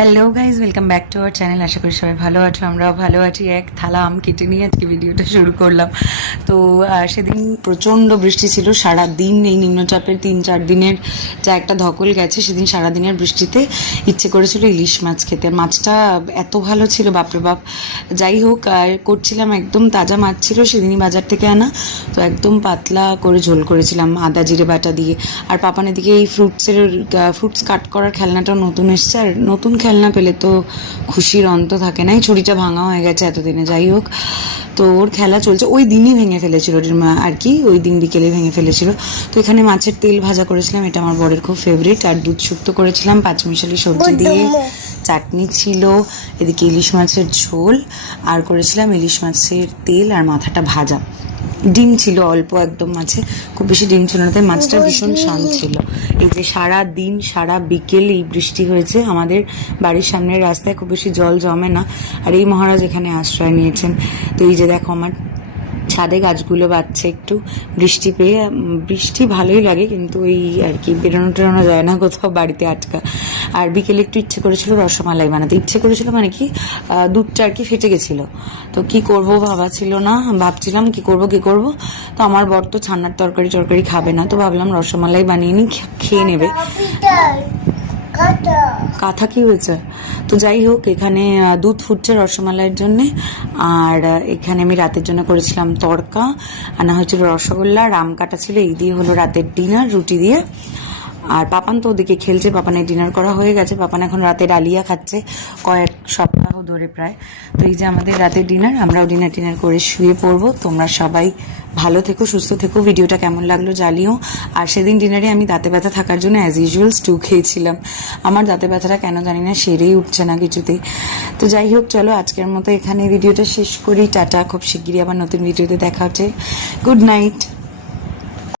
Hello guys, welcome back to our channel. আশা করি সবাই ভালো আছো, আমরাও ভালো আছি। এক থালা আম কেটে নিয়ে আজকে ভিডিওটা শুরু করলাম। তো সেদিন প্রচণ্ড বৃষ্টি ছিল সারা দিন। এই নিম্নচাপের 3-4 দিনের যা একটা ধকল গেছে, সেদিন সারাদিনের বৃষ্টিতে ইচ্ছে করেছিল ইলিশ মাছ খেতে। মাছটা এত ভালো ছিল, বাপরে বাপ। যাই হোক, আর করছিলাম, একদম তাজা মাছ ছিল, সেদিনই বাজার থেকে আনা। তো একদম পাতলা করে ঝোল করেছিলাম আদা জিরে বাটা দিয়ে। আর পাপানের দিকে এই ফ্রুটস কাট করার খেলনাটাও নতুন এসছে। আর নতুন খেলনা পেলে তো খুশির অন্ত থাকে না। এই ছুরিটা ভাঙা হয়ে গেছে এতদিনে। যাই হোক, তো ওর খেলা চলছে। ওই দিনই ভেঙে ফেলেছিল আর কি, ওই দিন বিকেলে ভেঙে ফেলেছিল। তো এখানে মাছের তেল ভাজা করেছিলাম, এটা আমার বরের খুব ফেভারিট। আর দুধ শুক্তো করেছিলাম পাঁচমিশালি সবজি দিয়ে, চাটনি ছিল, এদিকে ইলিশ মাছের ঝোল, আর করেছিলাম ইলিশ মাছের তেল আর মাথাটা ভাজা। ডিম ছিল অল্প একদম মাছে, খুব বেশি ডিম ছিল না, তাই মাছটা ভীষণ শান্ত ছিল। এই যে সারা দিন সারা বিকেল এই বৃষ্টি হয়েছে। আমাদের বাড়ির সামনের রাস্তায় খুব বেশি জল জমে না, আর এই মহারাজ এখানে আশ্রয় নিয়েছেন। তো এই যে দেখো, আমার ছাদে গাছগুলো বাচ্চা একটু বৃষ্টি পেয়ে। বৃষ্টি ভালোই লাগে, কিন্তু ওই আর কি বেরোনো টেরোনো যায় না কোথাও, বাড়িতে আটকা। আর বিকেলে একটু ইচ্ছে করেছিল রসমালাই বানাতে। ইচ্ছে করেছিল মানে কি, দুধটা আর কি ফেটে গেছিলো। তো কি করব ভাবা ছিল না, ভাবছিলাম কি করব। তো আমার বর তো ছানার তরকারি খাবে না, তো ভাবলাম রসমালাই বানিয়ে নিই, খেয়ে নেবে। কাঁথা কি হয়েছে? তো যাই হোক, এখানে দুধ ফুটছে রসমালাইয়ের জন্যে। আর এখানে আমি রাতের জন্য করেছিলাম তড়কা, আনা হয়েছিল রসগোল্লা, আম কাটা ছিল। এই দিয়ে হলো রাতের ডিনার, রুটি দিয়ে। আর পাপান তো ওদিকে খেলছে, পাপানের ডিনার করা হয়ে গেছে। পাপান এখন রাতে ডালিয়া খাচ্ছে কয়েক সপ্তাহ ধরে প্রায়। তো এই যে আমাদের রাতের ডিনার, আমরাও ডিনার করে শুয়ে পড়বো। তোমরা সবাই ভালো থেকো, সুস্থ থেকো। ভিডিওটা কেমন লাগলো জানিও। আর সেদিন ডিনারে আমি দাঁতে ব্যথা থাকার জন্য অ্যাজ ইউজুয়াল স্টু খেয়েছিলাম। আমার দাঁতে ব্যথাটা কেন জানি না সেরেই উঠছে না কিছুতেই। তো যাই হোক, চলো আজকের মতো এখানে ভিডিওটা শেষ করি। টাটা, খুব শিগগিরই আবার নতুন ভিডিওতে দেখা হচ্ছে। Good night.